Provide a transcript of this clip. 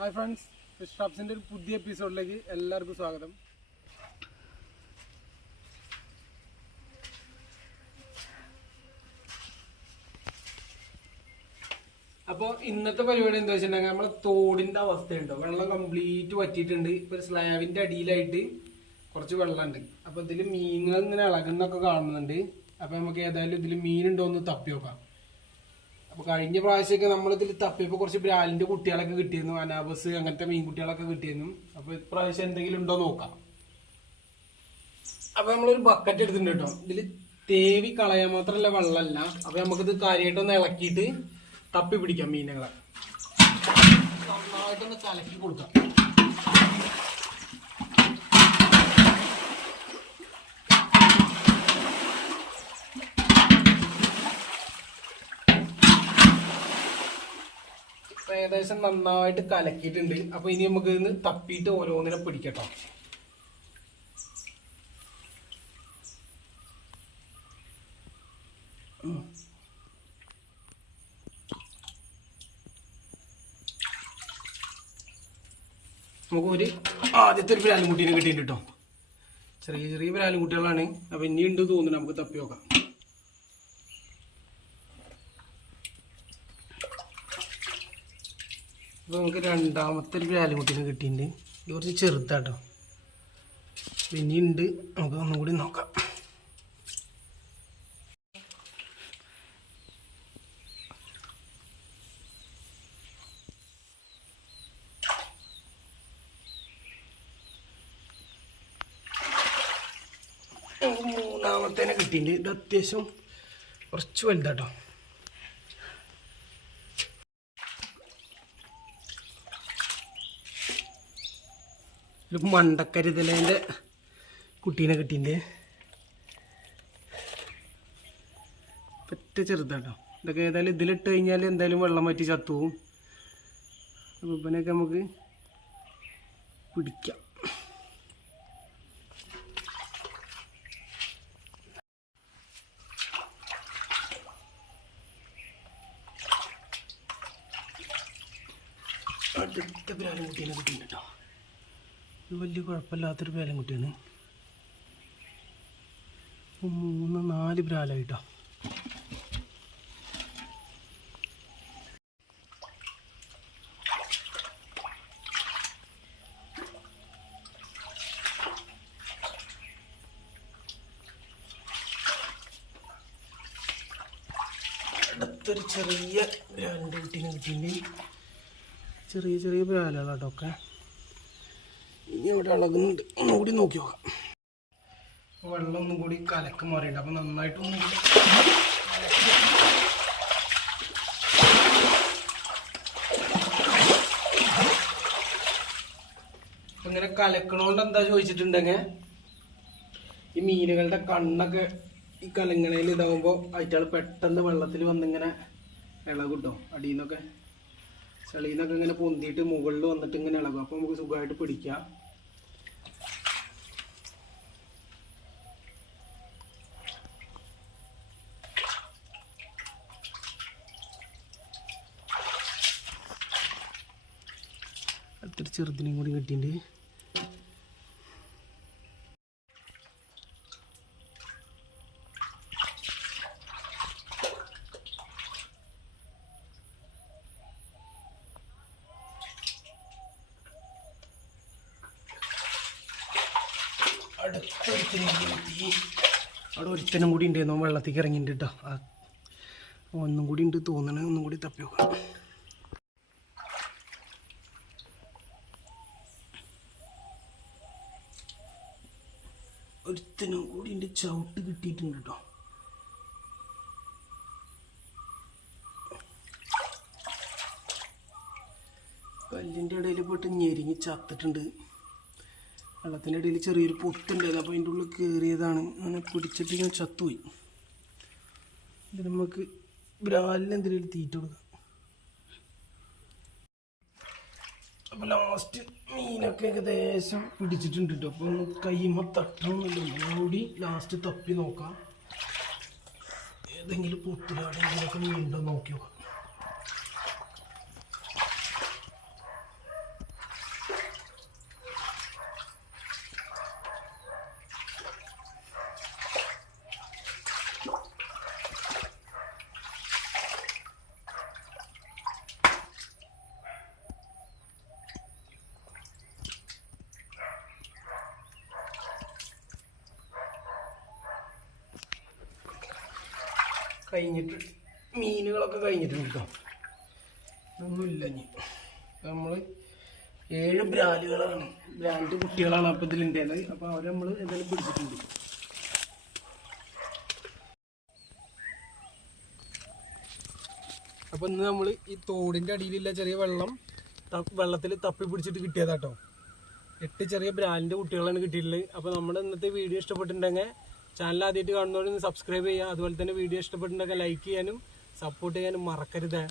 Fish ഷോപ്സിന്റെ ഒരു പുതിയ എപ്പിസോഡിലേക്ക് എല്ലാവർക്കും സ്വാഗതം. അപ്പോൾ ഇന്നത്തെ പരിപാടി എന്താ വെച്ചിട്ടുണ്ടെങ്കിൽ നമ്മളെ തോടിന്റെ അവസ്ഥയുണ്ടോ. വെള്ളം കംപ്ലീറ്റ് വറ്റിയിട്ടുണ്ട്. ഒരു സ്ലാബിന്റെ അടിയിലായിട്ട് കുറച്ച് വെള്ളമുണ്ട്. അപ്പോൾ ഇതിൽ മീനുകൾ ഇങ്ങനെ ഇളകുന്നൊക്കെ കാണുന്നുണ്ട്. അപ്പോൾ നമുക്ക് ഏതായാലും ഇതിൽ മീനുണ്ടോ എന്ന് തപ്പി നോക്കാം. അപ്പൊ കഴിഞ്ഞ പ്രാവശ്യമൊക്കെ നമ്മളിതിൽ തപ്പിയപ്പോ കുറച്ച് ബ്രാലിന്റെ കുട്ടികളൊക്കെ കിട്ടിയിരുന്നു അനാബസ് അങ്ങനത്തെ മീൻകുട്ടികളൊക്കെ കിട്ടിയിരുന്നു. അപ്പൊ ഇപ്രാവശ്യം എന്തെങ്കിലും ഉണ്ടോ നോക്കാം. അപ്പൊ നമ്മളൊരു ബക്കറ്റ് എടുത്തിട്ടുണ്ട് കേട്ടോ. ഇതിൽ തേവി കളയാൻ മാത്രല്ല വെള്ളമല്ല. അപ്പൊ നമുക്കിത് കാര്യമായിട്ടൊന്ന് ഇളക്കിയിട്ട് തപ്പി പിടിക്കാം മീനുകളെ നന്നായിട്ടൊന്ന് കലക്കി കൊടുക്കാം. ഏകദേശം നന്നായിട്ട് കലക്കിയിട്ടുണ്ട്. അപ്പൊ ഇനി നമുക്ക് ഇന്ന് തപ്പിയിട്ട് ഓരോന്നിനെ പിടിക്കട്ടോ. നമുക്ക് ഒരു ആദ്യത്തെ ഒരു പ്രാലുംകുട്ടീനെ കിട്ടിയിട്ടുണ്ട് കേട്ടോ. ചെറിയ ചെറിയ പ്രാലുംകുട്ടികളാണ് അപ്പൊ ഇനിയുണ്ട് തോന്നുന്നു നമുക്ക് തപ്പി നോക്കാം. അപ്പൊ നമുക്ക് രണ്ടാമത്തെ ഒരു പ്രാലുംകുട്ടീനെ കിട്ടിയിട്ടുണ്ട്. ഇത് കുറച്ച് ചെറുതാട്ടോ. ഇനിയുണ്ട് നമുക്ക് ഒന്നും കൂടി നോക്കാം. മൂന്നാമത്തേനെ കിട്ടിയിട്ടുണ്ട്. ഇത് അത്യാവശ്യം കുറച്ച് വലുതാട്ടോ. ഒരു മണ്ടക്കരുതലേന്റെ കുട്ടീനെ കിട്ടിന്റെ പറ്റ ചെറുതാട്ടോ. ഇതൊക്കെ ഏതായാലും ഇതിലിട്ട് കഴിഞ്ഞാൽ എന്തായാലും വെള്ളം വറ്റി ചത്തുവും അപ്പോൾ ഇവനൊക്കെ നമുക്ക് പിടിക്കാം. അടുത്ത പേരൻകുട്ടീനെ കുട്ടീനെ കേട്ടോ. ഇത് വലിയ കുഴപ്പമില്ലാത്തൊരു പേരൻകുട്ടിയാണ് ഇപ്പം മൂന്ന് നാല് ബ്രാലായിട്ടോ അടുത്തൊരു ചെറിയ രണ്ട് കുട്ടീനെ കിട്ടിയിട്ടുണ്ട് ചെറിയ ചെറിയ ബ്രാലുകളാട്ടോ ഒക്കെ ഇനി ഇവിടെ ഇളകുന്നുണ്ട്. ഒന്നുകൂടി നോക്കി നോക്കാം. വെള്ളം ഒന്നും കൂടി കലക്ക് മാറിയിട്ടുണ്ട്. അപ്പം നന്നായിട്ട് ഒന്നും കൂടി അപ്പൊ ഇങ്ങനെ കലക്കണോണ്ട് എന്താ ചോദിച്ചിട്ടുണ്ടെങ്കിൽ ഈ മീനുകളുടെ കണ്ണൊക്കെ ഈ കലങ്ങണയിൽ ഇതാവുമ്പോൾ അയറ്റാൾ പെട്ടെന്ന് വെള്ളത്തിൽ വന്നിങ്ങനെ ഇളകുട്ടോ അടിയിൽ നിന്നൊക്കെ ചെളിയിൽ നിന്നൊക്കെ ഇങ്ങനെ പൊന്തിയിട്ട് മുകളിൽ വന്നിട്ട് ഇങ്ങനെ ഇളകും. അപ്പോൾ നമുക്ക് സുഖമായിട്ട് പിടിക്കാം. ചെറുതിനെയും കൂടി കിട്ടിയിട്ടുണ്ട് അവിടെ ഒരുത്തനും കൂടി ഉണ്ടായിരുന്നു വെള്ളത്തേക്ക് ഇറങ്ങിയിട്ടുണ്ട് കേട്ടോ ഒന്നും കൂടി ഉണ്ട് തോന്നണേ ഒന്നും കൂടി തപ്പി നോക്കാം. ഒരുത്തനും കൂടി എന്റെ ചവിട്ട് കിട്ടിയിട്ടുണ്ട് കേട്ടോ കല്ലിന്റെ ഇടയിൽ പോയിട്ട് ഞെരിങ്ങി ചത്തിട്ടുണ്ട്. വെള്ളത്തിന്റെ ഇടയിൽ ചെറിയൊരു പൊത്തുണ്ടായിരുന്നു. അപ്പോൾ അതിന്റെ ഉള്ളിൽ കയറിയതാണ് അങ്ങനെ പിടിച്ചിട്ട് ഞാൻ ചത്തുപോയി. ഇത് നമുക്ക് ബ്രാലിന് എന്തെങ്കിലും തീറ്റ കൊടുക്കാം. അപ്പോൾ ലാസ്റ്റ് മീനൊക്കെ ഏകദേശം പിടിച്ചിട്ടുണ്ട് കേട്ടോ അപ്പോൾ ഒന്ന് കയ്യുമ്പോൾ തട്ടണമെന്നില്ല ലാസ്റ്റ് തപ്പി നോക്കാം. ഏതെങ്കിലും പൊത്തിലാടെങ്കിലൊക്കെ മീനുണ്ടോ നോക്കി നോക്കാം. കഴിഞ്ഞിട്ട് മീനുകളൊക്കെ കഴിഞ്ഞിട്ടുണ്ട് കേട്ടോ ഒന്നുമില്ല ഇനി. നമ്മൾ ഏഴ് ബ്രാലുകളാണ് ബ്രാൻഡ് കുട്ടികളാണ് അപ്പം ഇതിലിന്റെ അപ്പോൾ അവരെ നമ്മൾ എന്തായാലും പിടിച്ചിട്ടുണ്ട്. അപ്പോൾ ഇന്ന് നമ്മൾ ഈ തോടിന്റെ അടിയിലുള്ള ചെറിയ വെള്ളം വെള്ളത്തിൽ തപ്പി പിടിച്ചിട്ട് കിട്ടിയതാട്ടോ എട്ട് ചെറിയ ബ്രാൻഡ് കുട്ടികളാണ് കിട്ടിയിട്ടുള്ളത്. അപ്പോൾ നമ്മുടെ ഇന്നത്തെ വീഡിയോ ഇഷ്ടപ്പെട്ടിട്ടുണ്ടെങ്കിൽ ചാനൽ ആദ്യമായിട്ട് കാണുന്നവരൊന്ന് സബ്സ്ക്രൈബ് ചെയ്യുക. അതുപോലെ തന്നെ വീഡിയോ ഇഷ്ടപ്പെട്ടിട്ടുണ്ടെങ്കിൽ ലൈക്ക് ചെയ്യാനും സപ്പോർട്ട് ചെയ്യാനും മറക്കരുത്.